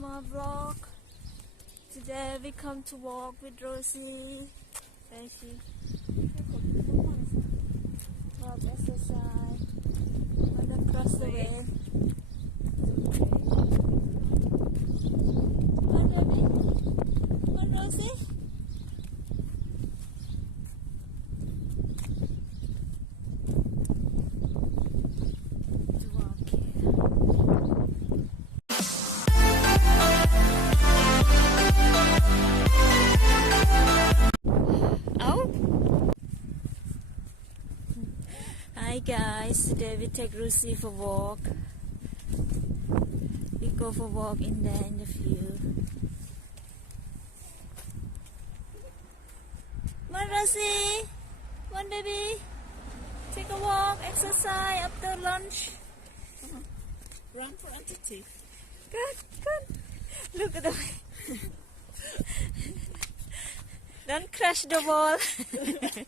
my vlog. Today we come to walk with Rosie. There she. Exercise. And across the way. Guys, today we take Lucy for walk. We go for walk in there in the field. Come on Rosie, come on baby. Take a walk, exercise after lunch. Come on. Run for entity. Good, good. Look at the way. Don't crash the wall.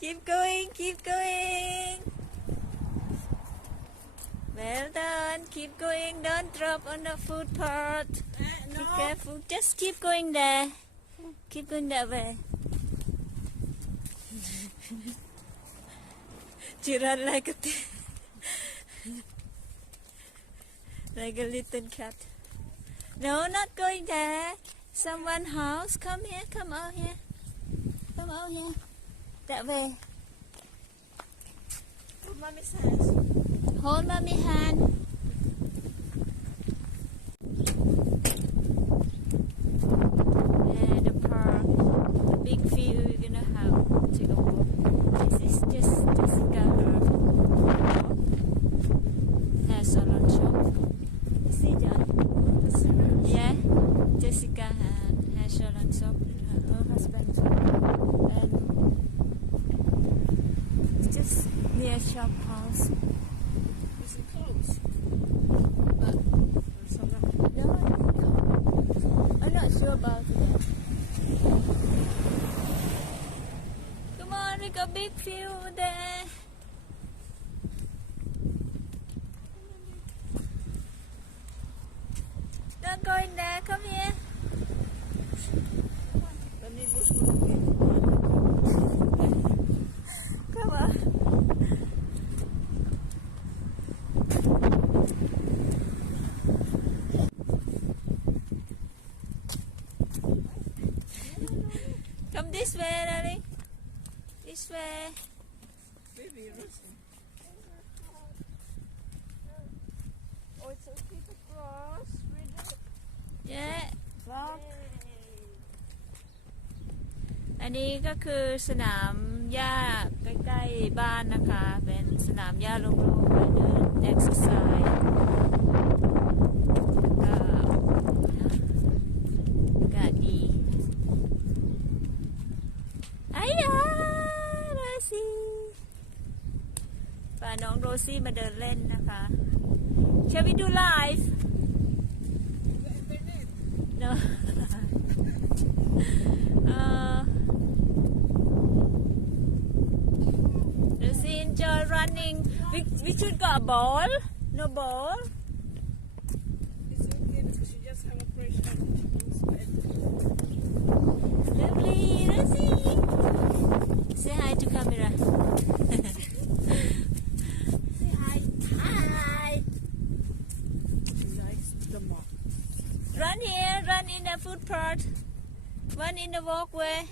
keep going, keep going. Well done. Keep going. Don't drop on the food footpath. Uh, Be careful. Just keep going there. Keep going that way. you run like a like a little cat. No, not going there. Someone house. Come here. Come out here. Come out here. That way. Put mommy's hands. Hold mommy hand. Just near shop house. Is it close? But No, I think I'm not sure about that. Come on, we got big over there. Don't go in there, come here. Oh, it's okay to cross with it. Yeah. อันนี้ก็คือสนามหญ้าใกล้ๆบ้านนะคะ เป็นสนามหญ้าโล่งๆไว้เดินเอ็กซ์ไซส์ก็ดีไอ้ยาโรซี่พาน้องโรซี่มาเดินเล่นนะคะ Shall we do live? No. uh, does he enjoy running? We, we should got a ball. No ball. It's okay because you just have a pressure. Lovely, Rosie. Say hi to camera. Say hi. Hi. She likes the mock. Run here, run in the footpath. Run in the walkway.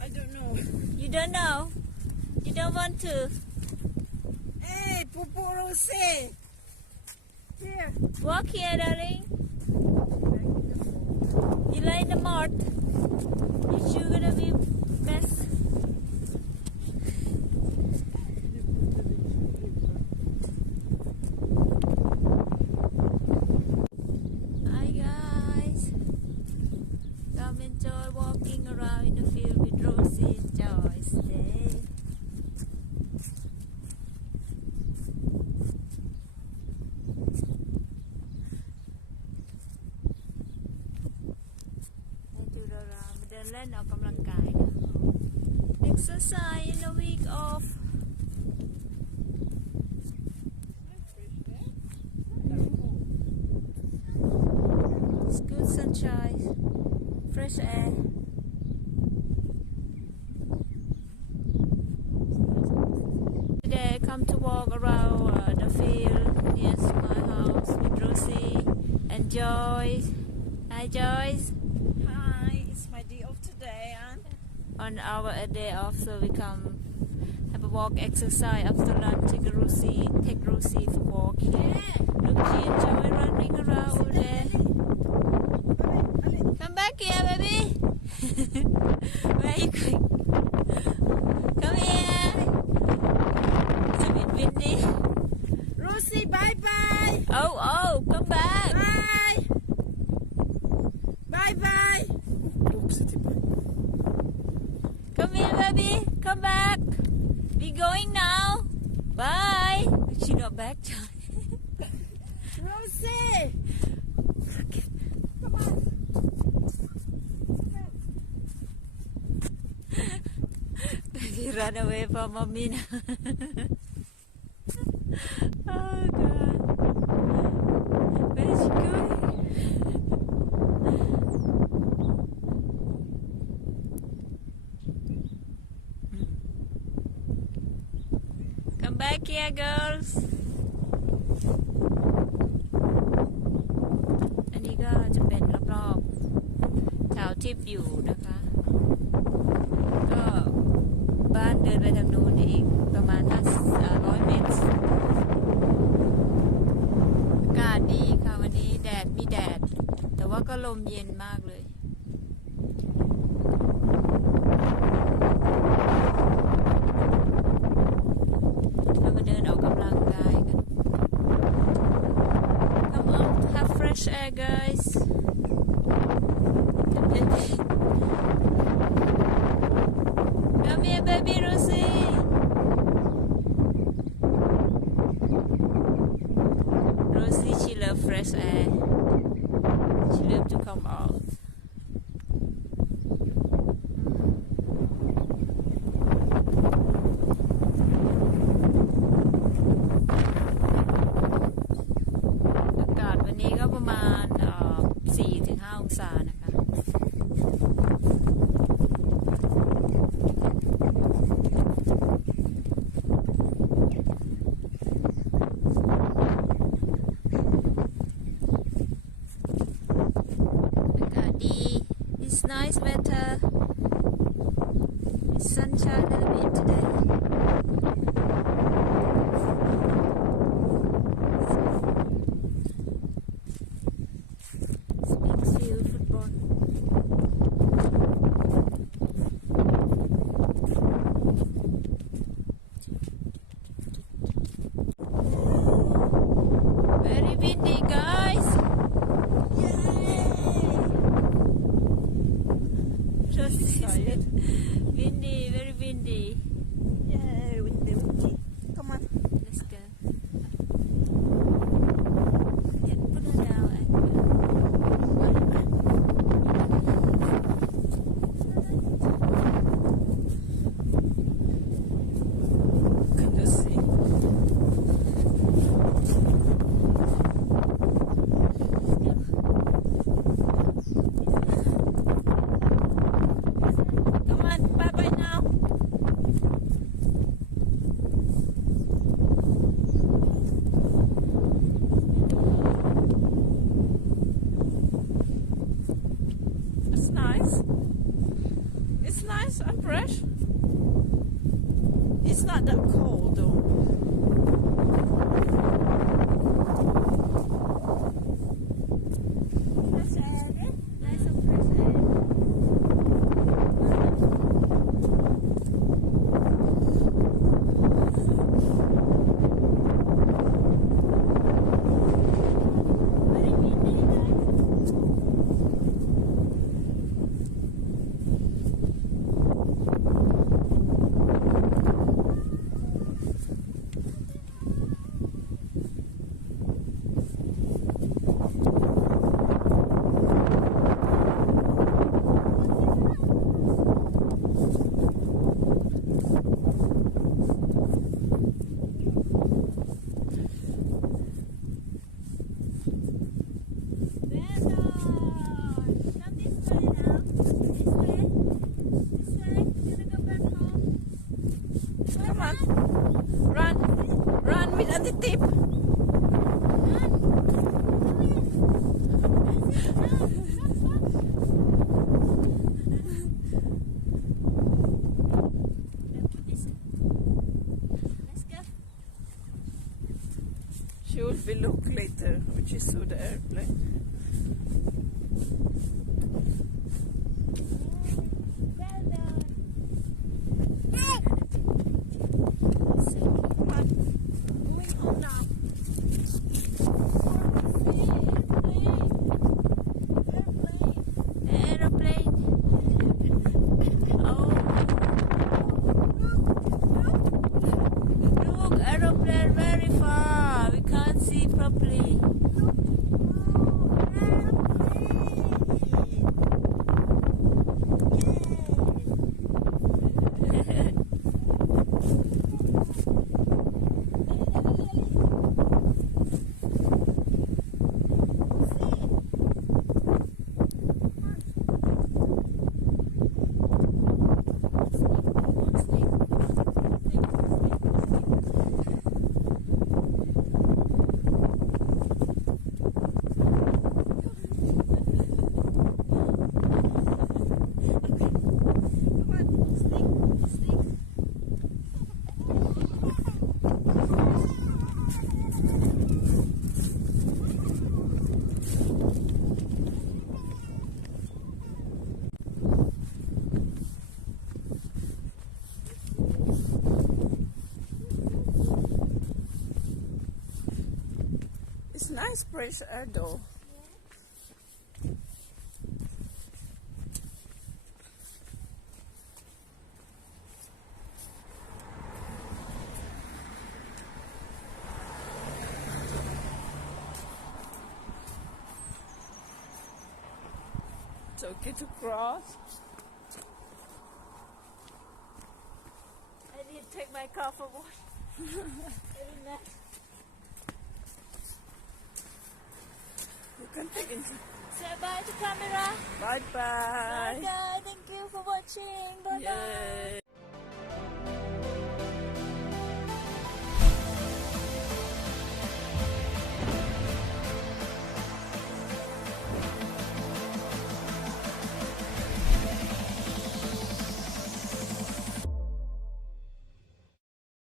I don't know. You don't know? You don't want to? Hey, Popo Rose! Here. Walk here, darling. You like the mud? You're sure gonna be mess? ulan o kamlang kaya. Exercise in a week off. It's good sunshine, fresh air. Our day off, so we come have a walk, exercise after lunch. Take a Rosie, take Rosie for walk here. Look, she and Joy running around over there. Come back here, baby. Where are you going? Come here. It's a bit windy. Rosie, bye bye, Oh, oh, come back. bye, bye bye. Come here, baby. Come back. We going now. Bye. She not back, Joy. Rosie, Baby run away from mommy now. oh, care girls. อันนี้ก็จะเป็นรอบๆชาวทิพย์อยู่นะคะ ก็บ้านเดินไปทางนู้นอีกประมาณ5ร้อยเมตรอากาศดีค่ะวันนี้แดดมีแดด แต่ว่าก็ลมเย็นมากเลย เรามาเดินออกกำลังกายกัน Come on have fresh air guys Come here baby Rosie Rosie she loves fresh air she loves to come out Mm. อากาศวันนี้ก็ประมาณ4-5องศานะคะ windy. She will be look later which is saw the airplane. Well done. So Come on. Going home now. Aeroplane. Oh. Look, aeroplane very far. We can't see properly. Come on, stick, stick. Nice fresh air though. It's okay to cross. I need to take my car for wash. Very nice. You can take it. Say bye to camera. Bye bye. Bye guys. Thank you for watching. Bye bye. Yay.